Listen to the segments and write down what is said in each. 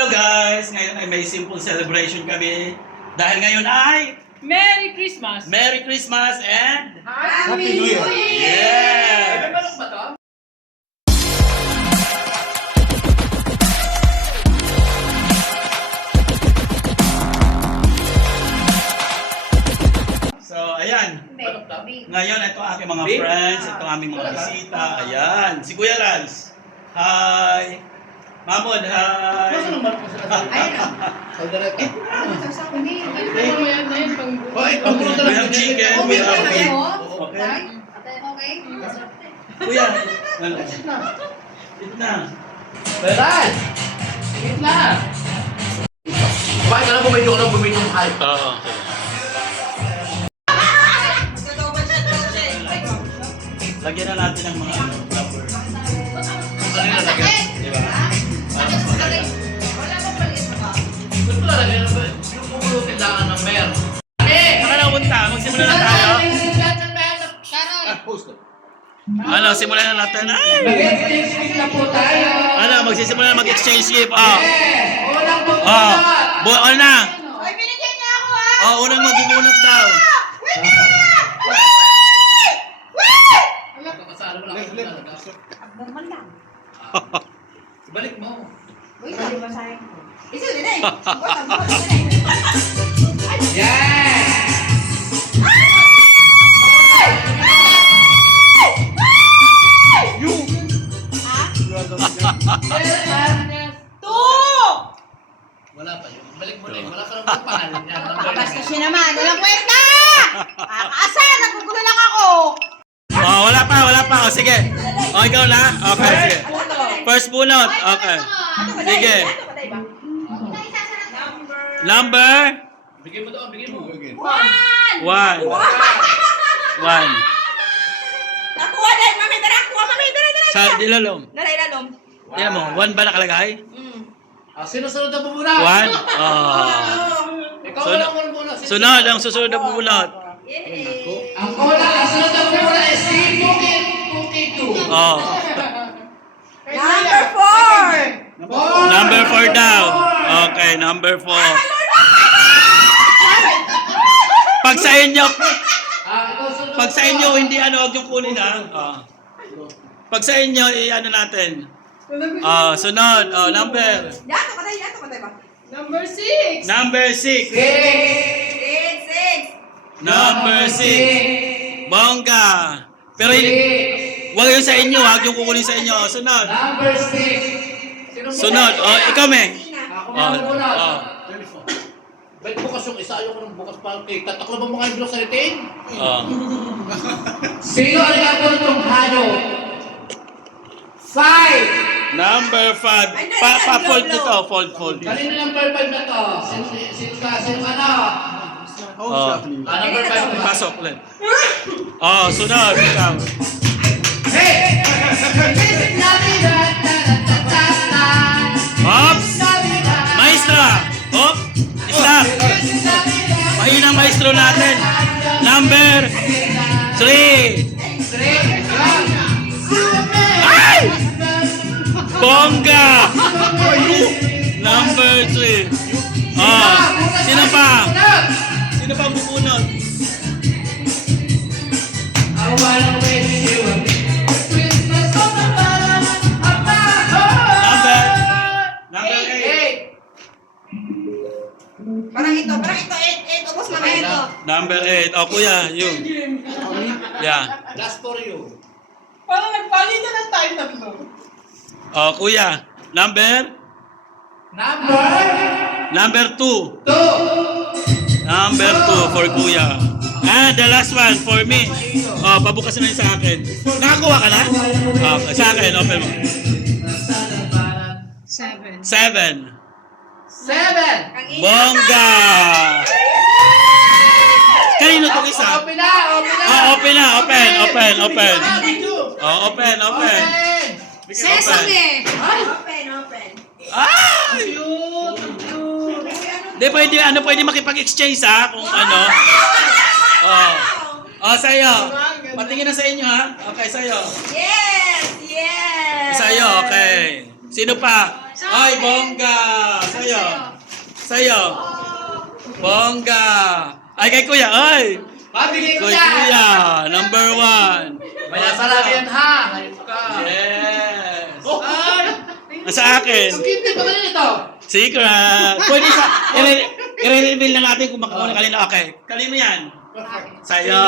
Hello guys! Ngayon ay may simple celebration kami. Dahil ngayon ay Merry Christmas! Merry Christmas and Happy New Year! Yes! Ano ba to? So, ayan. Ngayon, ito ang aking mga friends, ito ang aming mga bisita. Ayan, si Kuya Rans. Hi! Mamod, hi! Ayun o. We have chicken, we have beef. Okay? Kuya, ano? Ito na. Beral! Sige na! Bakit ka lang bumidyo ka ng bumidyo ng hype? Oo. Lagyan na natin ng mga rubber. Ano yung lalagyan? Di ba? Para mas maganda. Gusto ko lalagyan ng yung kumulo kailangan ng mer. Saka na punta, magsimula na tayo. Ano, simulan na natin. Ay! Ano, magsisimula na mag-exchange gift. Oh. Oh. Ano na? Ay, binigyan niya ako ha! Oh, unang magbubunot daw. Abnormal lang. Balik mo. Uy, sabi ba sa'yo? Isa din eh. Abnormal din eh. Wala pa yun. Balik mo rin. Wala ka lang yung pangalan niya. Kapas kasi naman. Walang kwenta! Kakasal! Nagugulo lang ako! Oh, wala pa. Oh, sige. Oh, ikaw na? Okay, sige. First bunot. Okay. Sige. Number? Bigyan mo doon. Bigyan mo. One. Nakuha din! Mami, tara! Kuha, mami! Tara! Sa dilalom. Nalailalom. Tingnan mo, one ba nakalagay? Sino-sunod na bumuna? One? Oh. Ikaw wala mo muna. Sunod, ang susunod na bubunot. Ang sunod na bumuna is si Puki 2. Oh. Number 4! Number 4 daw. Okay, number 4. Pag sa inyo, hindi huwag yung kunin ha. Oh. Pag sa inyo, ano natin? Oh, sunod. Oh, number. Yato ka tayo ba? Number 6! Number 6. 6! Number 6. Bongga. Pero wag yung sa inyo, wag yung kukunin sa inyo. Sunod. Number 6. Sunod. Oh, ikaw, me. Ako Oh, muna. oh. Ba't bukas yung isa? Ayoko nang bukas pa. Okay, tataklo ba mo kayo blok sa litin? Oh. Sino ang nabot ng halo? 5! Number 5. Pa-fold nito. Fold. Kanino number 5 na to? Sino ano? Oh. Number 5 Pasok ulit. Oh, sunod. Ikaw. Hey! Ops! Maestra! Op! Stop! Mahinang maestro natin. Number 3. Ay! Bongga! Number 3. Oh, sino pa? Sino pa bubunot? Number 8. Parang ito, 8. Ubus naman ito. Number 8. Oh, kuya, yun. Yeah. Last for you. Parang nagpalitan ng tayo tatlo. Oh, kuya. Number? Number 2. 2. Number 2 for kuya. And the last one for me. Oh, pabukas na yun sa akin. Nakakuha ka na? Okay, sa akin. Open mo. 7. 7. 7. Bongga! Kanino itong isa? Open na! Oh, open na. Open. Oh, open. Sesame! Open. Ay! Di pwede makipag-exchange ha, kung ano. Oh. Oh, sa'yo. Patingin na sa inyo ha. Okay, sa'yo. Yes! Sa'yo, okay. Sino pa? Ay, bongga! Sa Sa'yo. Bongga. Ay, kay kuya. Ay. Pabigay ko Kay yan. kuya. Number 1. Maya sarap yan ha. Hayop ka. Yes. Ay! Sa akin. Ang cute ba kanina ito? Secret. Pwede sa... I-reveal na natin kung makakuna kanina. Okay. Kanino yan? Sa'yo.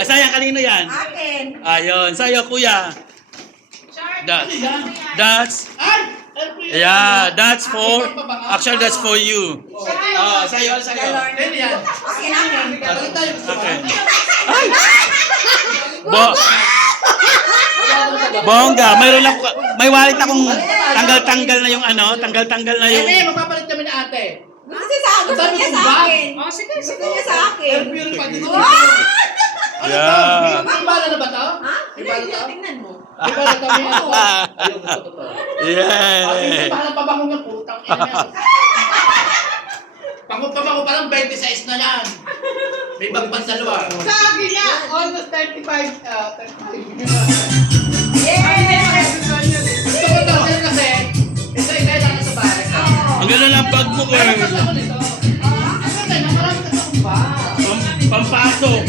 Sayang, kanino yan? Akin. Ayun. Sa'yo, kuya. That, that's... Ay! Yeah, that's for... Actually, that's for you. Oh, sa'yo, sa'yo. Ano yan? Akin, akin. Bakit tayo gusto mo? Okay. Bongga, mayroon ako, may wallet akong tanggal-tanggal na yung ano, tanggal-tanggal na yung... Eme, magpapalit kami na ate. Gusto niya sa akin. Oh, sige, Gusto sige. niya sa akin. Air purifier dito. Yeah. May bala na ba to? Ha? May bala to? Tingnan mo. May bala kami na to. Ayun, gusto ko to. Ay, Yeah. mahal pa bango ng putang ina yan. Pango pa lang 26 na yan. May bagpan sa luar. Sa akin niya, almost 35. 35. Yes! Gusto ko to sir kasi ito ikay lang sa bahay. Ang ganda ng bag mo, Meron Kurt. kasi ako nito. Ano ba? Marami kasi akong bag. Pampasok.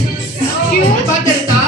Cute. May battery to?